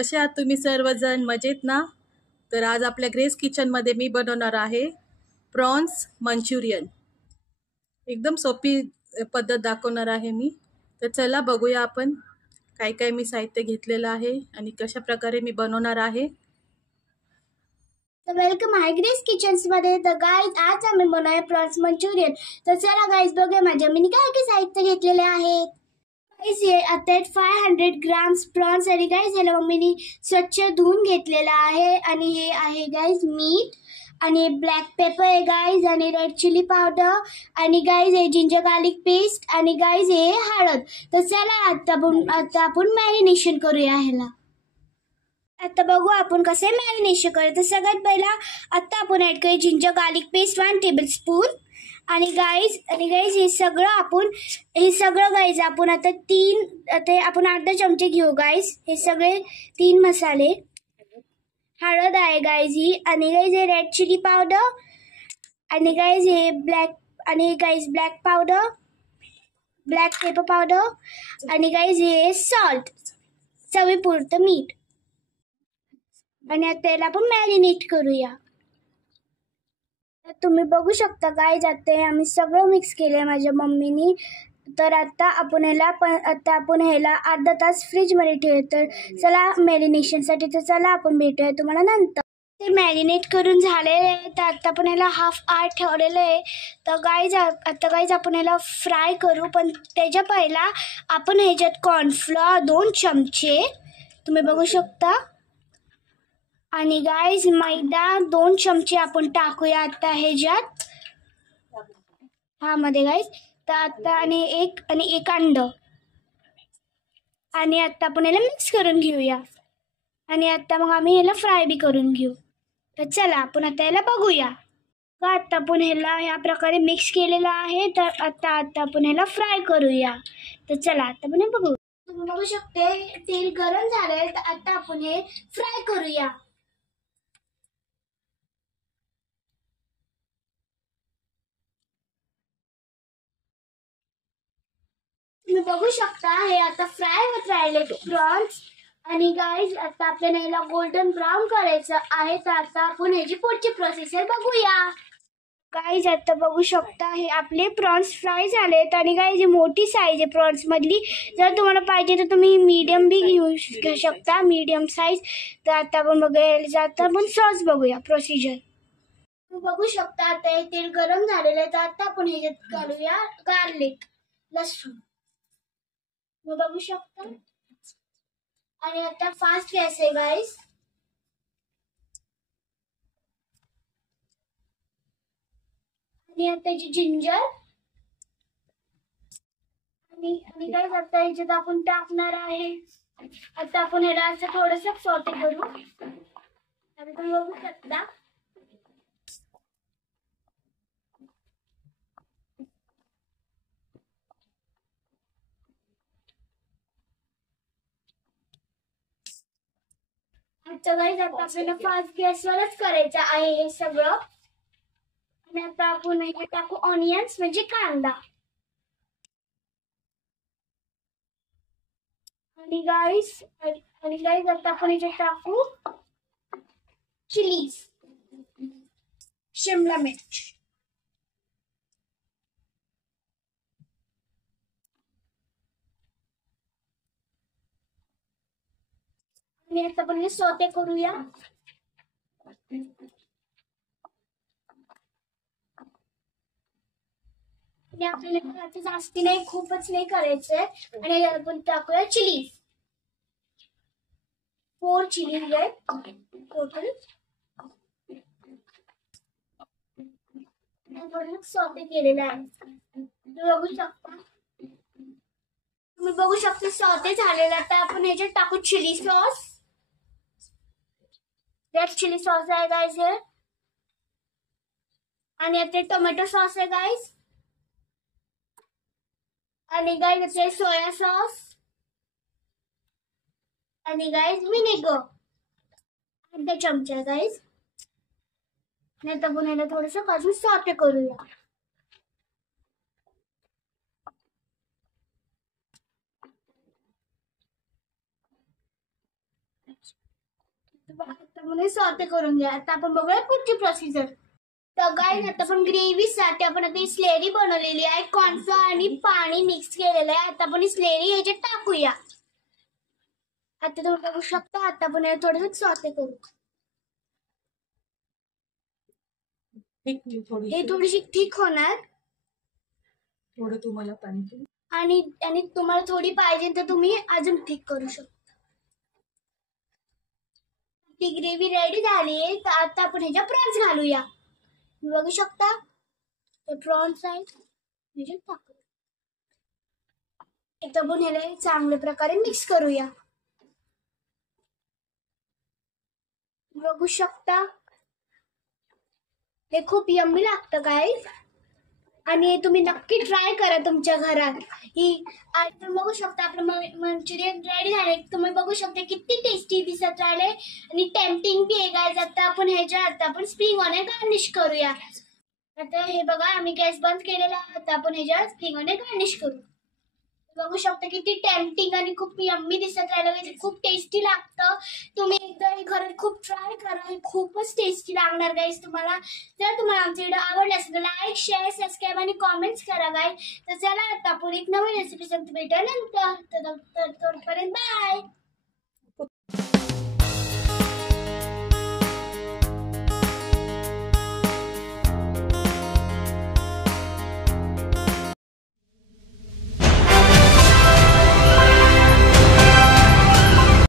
कसे आहात तुम्ही सर्वजण? मजेत ना? तर आज आपल्या ग्रेस किचनमध्ये मी बनवणार आहे प्रॉन्स मंचुरियन. एकदम सोपी पद्धत दाखवणार आहे मी. तर चला बघूया आपण काय काय मी साहित्य घेतलेलं आहे आणि कशा प्रकारे मी बनवणार आहे. तर वेलकम आहे ग्रेस किचन्स मध्ये. तर गाईज आज आम्ही बनवूया प्रॉन्स मंचुरियन. तर चला गाईज बघूया माझ्या मी काय काय साहित्य घेतलेले आहेत. गाईज हे आता 500 ग्राम्स प्रॉन्स आणि गाईज याला मम्मीनी स्वच्छ धुवून घेतलेला आहे. आणि हे आहे गाईज मीठ आणि ब्लॅक पेपर आहे गाईज आणि रेड चिली पावडर आणि गाईज हे जिंजर गार्लिक पेस्ट आणि गाईज हे हळद. तर चला आता आपण मॅरिनेशन करूया ह्याला. आता बघू आपण कसं मॅरिनेशन करायचं. सगळ्यात पहिला आता आपण ऍड करूया जिंजर गार्लिक पेस्ट 1 टेबलस्पून आणि गाईज हे सगळं गाईज आपण आता आपण अर्धा चमचे घेऊ गाईज हे सगळे 3 मसाले. हळद आहे गाईज ही आणि गाईज हे रेड चिली पावडर आणि गाईज हे black powder black pepper powder आणि गाईज हे सॉल्ट चवीपुरतं मीठ. आणि आता त्याला आपण मॅरिनेट करूया. तुम्ही बघू शकता गाईज आता आम्ही सगळं मिक्स केलंय माझ्या मम्मीनी. तर आता आपण ह्याला अर्धा तास फ्रीज मध्ये ठेवूया. तर चला मॅरिनेशनसाठी. तर चला आपण भेटूया तुम्हाला नंतर. ते मॅरिनेट करून झालेलं आहे. तर आता आपण ह्याला हाफ आवर ठेवलेलं आहे. तर गाईज आपण ह्याला फ्राय करू. पण त्याच्या पहिला आपण ह्याच्यात कॉर्नफ्लॉवर 2 चमचे तुम्ही बघू शकता आणि गाईज मैदा 2 चमचे आपण टाकूया आता ह्याच्यात मध्ये गाईज. तर आता आणि एक अंड आणि आता आपण याला मिक्स करून घेऊया आणि आता मग आम्ही ह्याला फ्राय बी करून घेऊ. तर चला आपण आता याला बघूया. आता आपण ह्याला ह्या प्रकारे मिक्स केलेलं आहे. तर आता आपण ह्याला फ्राय करूया. तर चला आता आपण हे बघू. तुम्ही बघू शकते तेल गरम झालंय. तर आता आपण हे फ्राय करूया. तुम्ही बघू शकता हे आता फ्राय होत राहिले प्रॉन्स आणि गाईज आता आपल्याला याला गोल्डन ब्राऊन करायचं आहे. तर आता आपण ह्याची पुढची प्रोसेसर बघूया. गाईज आता बघू शकता हे आपले प्रॉन्स फ्राय झालेत आणि गाईज मोठी साईज आहे प्रॉन्स मधली. जर तुम्हाला पाहिजे तर तुम्ही मीडियम बी घेऊ शकता, मीडियम साईज. तर आता आपण बघायला आपण सॉस बघूया प्रोसिजर. तुम्ही बघू शकता आता हे तेल गरम झालेलं आहे. तर आता आपण ह्याच्यात घालूया गार्लिक लसूण बघू शकता आणि आता फास्ट गॅस आहे गाईज. आणि आता जिंजर आणि गाईज आता ह्याच्यात आपण टाकणार आहे. आता आपण ह्याला असं थोडंसं सॉटे करू. आता तुम्ही बघू शकता आता गाईज आता आपल्याला फास्ट गॅसवरच करायचं आहे हे सगळं. आणि आता आपण हे टाकू ऑनियन्स म्हणजे कांदा आणि गाईज आता आपण इथे टाकू चिलीज शिमला मिर्च आणि आता आपण हे सॉटे करूया. आणि आपल्याला जास्ती नाही खूपच नाही करायचंय. आणि आपण टाकूया चिली 4 चिली आहे टोटल. सॉटे केलेलं आहे तुम्ही बघू शकता सॉटे झालेला. तर आपण ह्याच्यात टाकू chilli sauce. Red chilli sauce आहे गाईज हे आणि आता टोमॅटो सॉस आहे गाईज आणि गाईज आता सोया सॉस आणि गाईज विनेगर अर्धा चमचा गाईज. नाही तर आपण थोडंसं अजून सॉटे करूया. आपण सॉटे करून घ्या. आता आपण बघूया पुढची प्रोसिजर. तर गाईज आता आपण ग्रेव्हीसाठी आपण आता ही स्लेरी बनवलेली आहे. कॉर्नफ्लॉवर आणि पाणी मिक्स केलेलं आहे. आता आपण ही स्लेरी ह्याच्यात टाकूया. आता तुम्ही बघू शकता. आता आपण थोडंसं सॉटे करू. हे थोडीशी ठीक होणार. थोडं तुम्हाला पाणी आणि तुम्हाला थोडी पाहिजे तर तुम्ही अजून ठीक करू शकता. ती ग्रेव्ही रेडी झाली आहे. तर आता आपण ह्याच्या प्रॉन्स घालूया. बघू शकता ते प्रॉन्स आहेत. एकदा आपण ह्याला चांगल्या प्रकारे मिक्स करूया. बघू शकता हे खूप यम्मी लागतं गाईज. आणि तुम्ही नक्की ट्राय करा तुमच्या घरात ही. आणि तुम्ही बघू शकता आपलं मंचुरियन रेडी झाले. तुम्ही बघू शकता किती टेस्टी दिसत राहिले आणि टेम्पटिंग बी आहे गाईज. आता आपण ह्याच्या आता आपण स्प्रिंग ऑनियन गार्निश करूया. आता हे बघा आम्ही गॅस बंद केलेला. आता आपण ह्याच्यावर स्प्रिंग ऑनियन गार्निश करू. बघू शकता किती टेम्पटिंग आणि खूप यम्मी दिसत राहिलं. खूप टेस्टी लागतं. तुम्ही एकदा हे घरात खूप ट्राय करा. हे खूपच टेस्टी लागणार गाईज तुम्हाला. जर तुम्हाला आमचा व्हिडिओ आवडला असेल तर लाईक शेअर सबस्क्राईब आणि कॉमेंट्स करा गाईज. तर चला आता आपण एक नवीन रेसिपी सांगतो भेटूया नंतर. तर तोपर्यंत बाय.